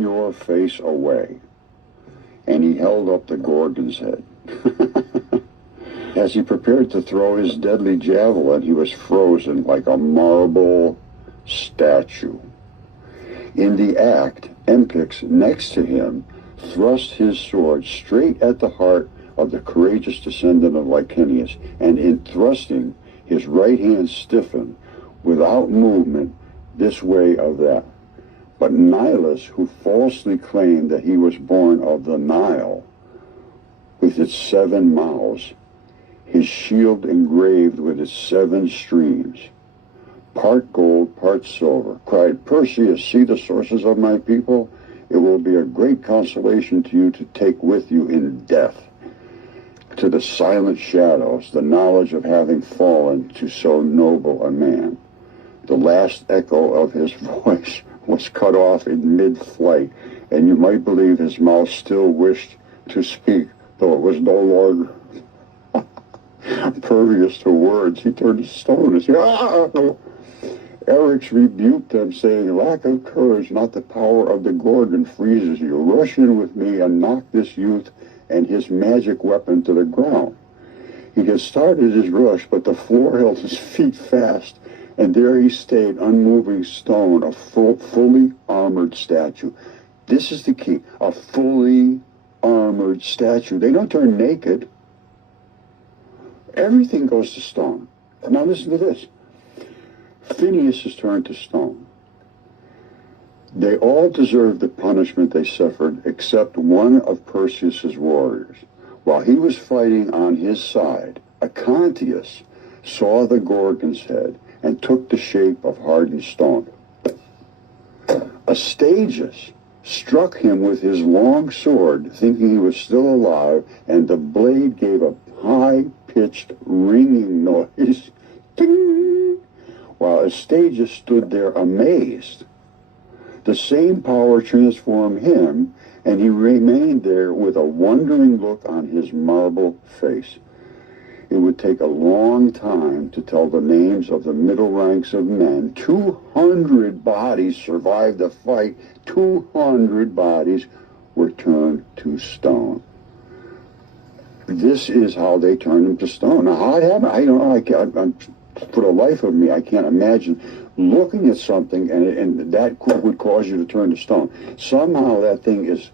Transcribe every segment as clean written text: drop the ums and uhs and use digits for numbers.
your face away. And he held up the Gorgon's head. As he prepared to throw his deadly javelin, he was frozen like a marble statue. In the act, Empix, next to him, thrust his sword straight at the heart of the courageous descendant of Licinius, and in thrusting, his right hand stiffened, without movement, this way or that. But Nilus, who falsely claimed that he was born of the Nile, with its 7 mouths, his shield engraved with its 7 streams, part gold, part silver, cried, "Perseus, see the sources of my people? It will be a great consolation to you to take with you in death, to the silent shadows, the knowledge of having fallen to so noble a man." The last echo of his voice was cut off in mid-flight, and you might believe his mouth still wished to speak, though it was no longer pervious to words. He turned to stone and said, "Ah!" Eryx rebuked him, saying, "Lack of courage, not the power of the Gorgon, freezes you. Rush in with me and knock this youth and his magic weapon to the ground." He had started his rush, but the floor held his feet fast, and there he stayed, unmoving stone, a fully armored statue. This is the key, a fully armored statue. They don't turn naked. Everything goes to stone. Now listen to this. Phineas is turned to stone. They all deserved the punishment they suffered, except one of Perseus's warriors. While he was fighting on his side, Acontius saw the Gorgon's head and took the shape of hardened stone. Astyages struck him with his long sword, thinking he was still alive, and the blade gave a high-pitched ringing noise. Ding! While Astyages stood there amazed. The same power transformed him, and he remained there with a wondering look on his marble face. It would take a long time to tell the names of the middle ranks of men. 200 bodies survived the fight. 200 bodies were turned to stone. This is how they turned him to stone. Now, how it happened, I don't know. For the life of me, I can't imagine looking at something and that would cause you to turn to stone. Somehow that thing is,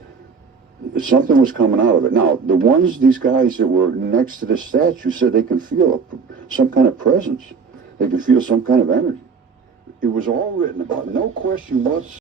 something was coming out of it. Now, these guys that were next to this statue said they can feel some kind of presence. They can feel some kind of energy. It was all written about, no question whatsoever.